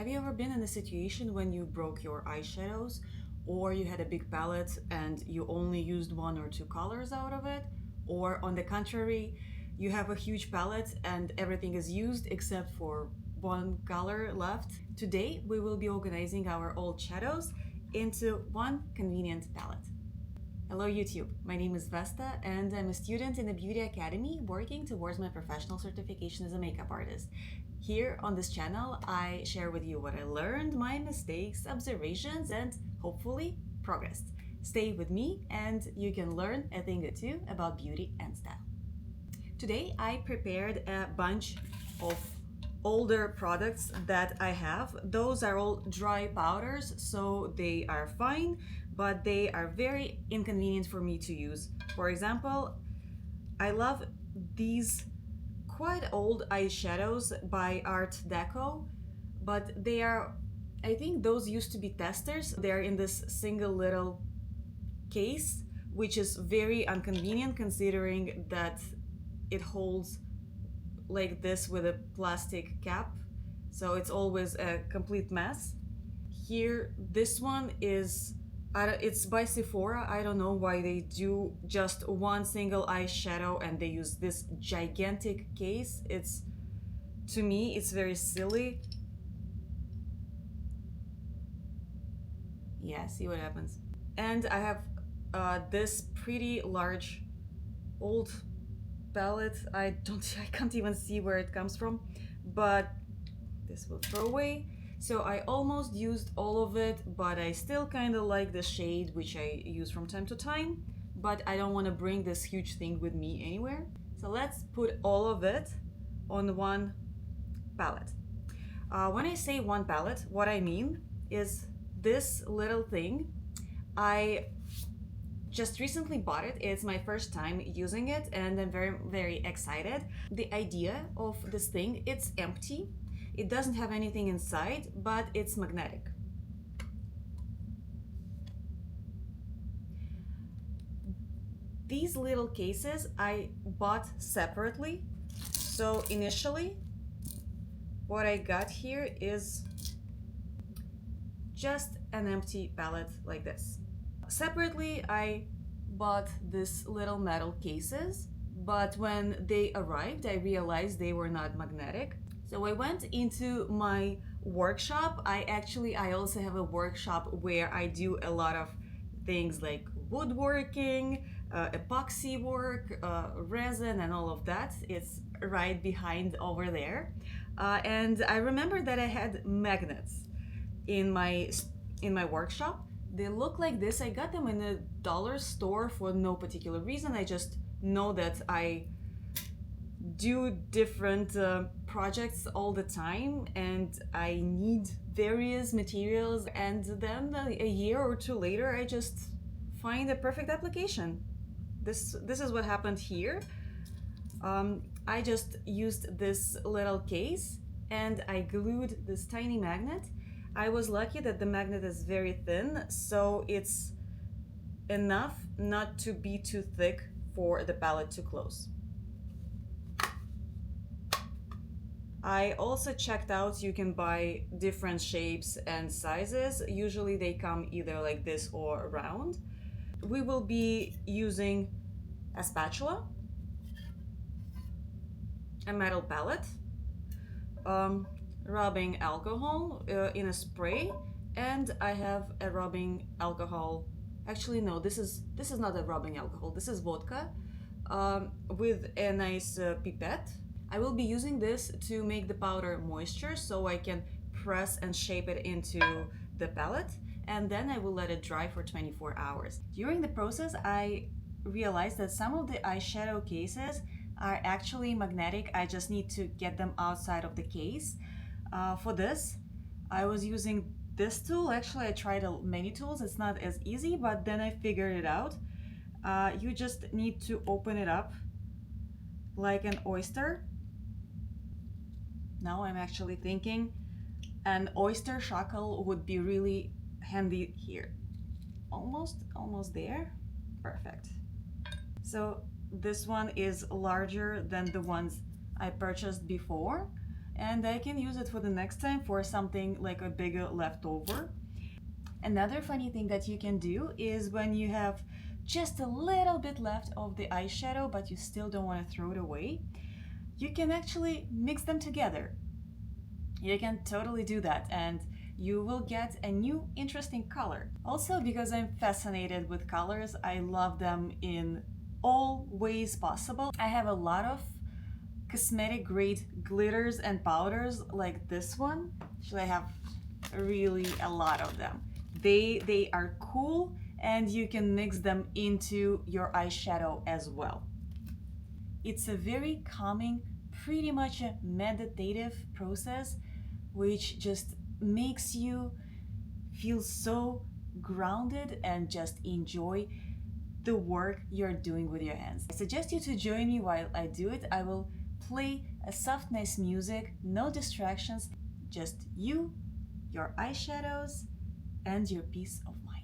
Have you ever been in a situation when you broke your eyeshadows, or you had a big palette and you only used one or two colors out of it? Or on the contrary, you have a huge palette and everything is used except for one color left? Today, we will be organizing our old shadows into one convenient palette. Hello YouTube, my name is Vesta and I'm a student in a beauty academy working towards my professional certification as a makeup artist. Here on this channel, I share with you what I learned, my mistakes, observations, and hopefully progress. Stay with me and you can learn a thing or two about beauty and style. Today I prepared a bunch of older products that I have. Those are all dry powders, so they are fine, but they are very inconvenient for me to use. For example, I love these quite old eyeshadows by Art Deco, but they are, I think those used to be testers. They're in this single little case, which is very inconvenient considering that it holds like this with a plastic cap, so it's always a complete mess. Here, this one is it's by Sephora. I don't know why they do just one single eyeshadow and they use this gigantic case. To me, it's very silly. Yeah, see what happens. And I have this pretty large old palette. I can't even see where it comes from, but this will throw away. So I almost used all of it, but I still kind of like the shade, which I use from time to time, but I don't want to bring this huge thing with me anywhere. So let's put all of it on one palette. When I say one palette, what I mean is this little thing. I just recently bought it. It's my first time using it and I'm very, very excited. The idea of this thing, it's empty. It doesn't have anything inside, but it's magnetic. These little cases I bought separately. So initially, what I got here is just an empty palette like this. Separately, I bought this little metal cases, but when they arrived, I realized they were not magnetic. So I went into my workshop. I also have a workshop where I do a lot of things like woodworking, epoxy work, resin, and all of that. It's right behind over there. And I remember that I had magnets in my workshop. They look like this. I got them in a dollar store for no particular reason. I just know that I do different projects all the time and I need various materials, and then a year or two later I just find a perfect application. This is what happened here. I just used this little case and I glued this tiny magnet. I was lucky that the magnet is very thin, so it's enough not to be too thick for the palette to close. I also checked out you can buy different shapes and sizes. Usually they come either like this or round. We will be using a spatula, a metal palette, rubbing alcohol in a spray, and I have a rubbing alcohol. Actually, no, this is not a rubbing alcohol. This is vodka with a nice pipette. I will be using this to make the powder moisture so I can press and shape it into the palette, and then I will let it dry for 24 hours. During the process, I realized that some of the eyeshadow cases are actually magnetic. I just need to get them outside of the case. For this, I was using this tool. Actually, I tried many tools. It's not as easy, but then I figured it out. You just need to open it up like an oyster. Now I'm actually thinking an oyster shackle would be really handy here. Almost there. Perfect. So this one is larger than the ones I purchased before, and I can use it for the next time for something like a bigger leftover. Another funny thing that you can do is when you have just a little bit left of the eyeshadow but you still don't want to throw it away, you can actually mix them together. You can totally do that and you will get a new interesting color. Also, because I'm fascinated with colors, I love them in all ways possible. I have a lot of cosmetic grade glitters and powders like this one. Actually, I have really a lot of them. They are cool and you can mix them into your eyeshadow as well. It's a very calming, pretty much a meditative process which just makes you feel so grounded and just enjoy the work you're doing with your hands. I suggest you to join me while I do it. I will play a soft, nice music, no distractions, just you, your eyeshadows, and your peace of mind.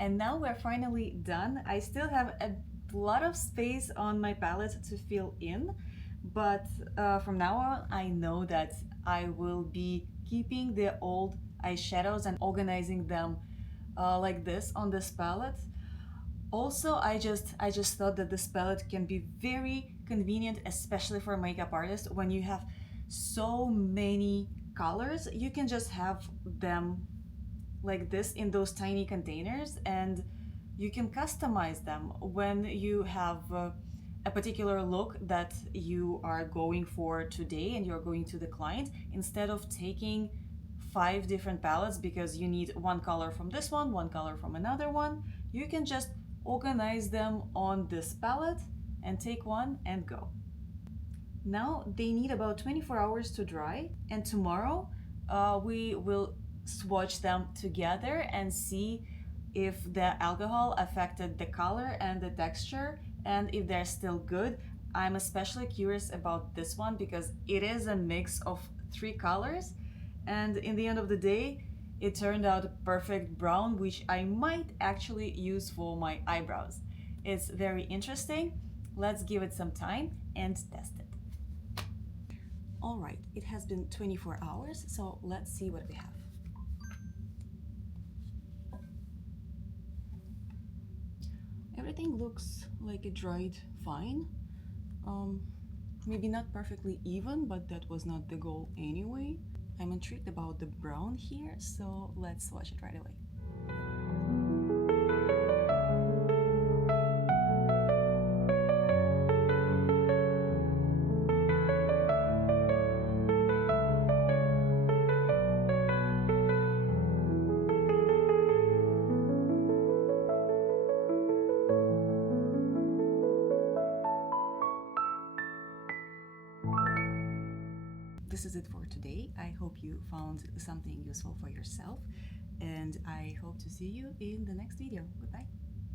And now we're finally done. I still have a lot of space on my palette to fill in, but from now on, I know that I will be keeping the old eyeshadows and organizing them like this on this palette. Also, I just thought that this palette can be very convenient, especially for makeup artists. When you have so many colors, you can just have them like this in those tiny containers, and you can customize them when you have a particular look that you are going for today and you're going to the client. Instead of taking 5 different palettes because you need one color from this one color from another one, you can just organize them on this palette and take one and go. Now they need about 24 hours to dry, and tomorrow we will swatch them together and see if the alcohol affected the color and the texture and if they're still good. I'm especially curious about this one because it is a mix of 3 colors, and in the end of the day it turned out perfect brown, which I might actually use for my eyebrows. It's very interesting. Let's give it some time and test it. All right, it has been 24 hours, so let's see what we have. Everything looks like it dried fine. Maybe not perfectly even, but that was not the goal anyway. I'm intrigued about the brown here, so let's swatch it right away. This is it for today. I hope you found something useful for yourself, and I hope to see you in the next video. Goodbye.